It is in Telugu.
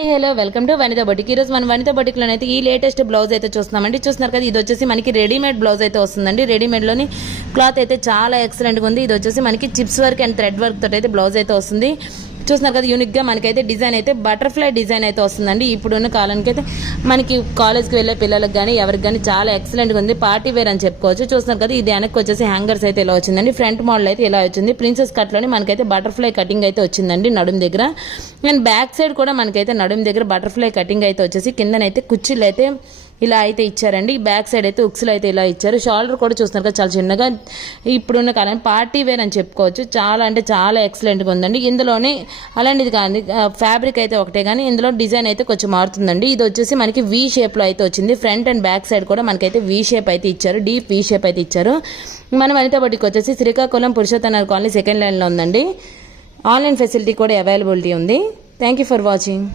Hi hello welcome to Vanitha boutique. ఈరోజు మన వనిత బొటిక్లో అయితే ఈ లేటెస్ట్ బ్లౌజ్ అయితే చూస్తున్నామండి. చూస్తున్నారు కదా, ఇది వచ్చేసి మనకి రెడీమేడ్ బ్లౌజ్ అయితే వస్తుందండి. రెడీమేడ్లోని క్లాత్ అయితే చాలా ఎక్సలెంట్గా ఉంది. ఇది వచ్చేసి మనకి chips work and thread work తోటి అయితే బ్లౌజ్ అయితే వస్తుంది. చూస్తున్నారు కదా, యూనిక్గా మనకైతే డిజైన్ అయితే బటర్ఫ్లై డిజైన్ అయితే వస్తుందండి. ఇప్పుడున్న కాలానికి అయితే మనకి కాలేజ్కి వెళ్ళే పిల్లలకు కానీ ఎవరికి కానీ చాలా ఎక్సలెంట్గా ఉంది. పార్టీ వేర్ అని చెప్పుకోవచ్చు. చూస్తున్నారు కదా, ఇది వెనక్కి వచ్చేసి హ్యాంగర్స్ అయితే ఇలా వచ్చిందండి. ఫ్రంట్ మోడల్ అయితే ఇలా వచ్చింది. ప్రిన్సెస్ కట్లోని మనకైతే బటర్ఫ్లై కటింగ్ అయితే వచ్చిందండి నడుం దగ్గర. అండ్ బ్యాక్ సైడ్ కూడా మనకైతే నడుం దగ్గర బటర్ఫ్లై కటింగ్ అయితే వచ్చేసి కిందనైతే కుర్చీలు అయితే ఇలా అయితే ఇచ్చారండి. బ్యాక్ సైడ్ అయితే ఉక్స్లు అయితే ఇలా ఇచ్చారు. షోల్డర్ కూడా చూస్తున్నారు కదా, చాలా చిన్నగా ఇప్పుడున్న కాలం పార్టీ వేర్ అని చెప్పుకోవచ్చు. చాలా అంటే చాలా ఎక్సలెంట్గా ఉందండి. ఇందులోనే అలాంటిది కానీ ఫ్యాబ్రిక్ అయితే ఒకటే కానీ ఇందులో డిజైన్ అయితే కొంచెం మారుతుందండి. ఇది వచ్చేసి మనకి వీ షేప్లో అయితే వచ్చింది. ఫ్రంట్ అండ్ బ్యాక్ సైడ్ కూడా మనకైతే వీ షేప్ అయితే ఇచ్చారు. డీప్ వీ షేప్ అయితే ఇచ్చారు. మన వనిత బొటిక్ వచ్చేసి శ్రీకాకుళం పురుషోత్తమ కాలనీ సెకండ్ లైన్లో ఉందండి. ఆన్లైన్ ఫెసిలిటీ కూడా అవైలబిలిటీ ఉంది. Thank you for watching.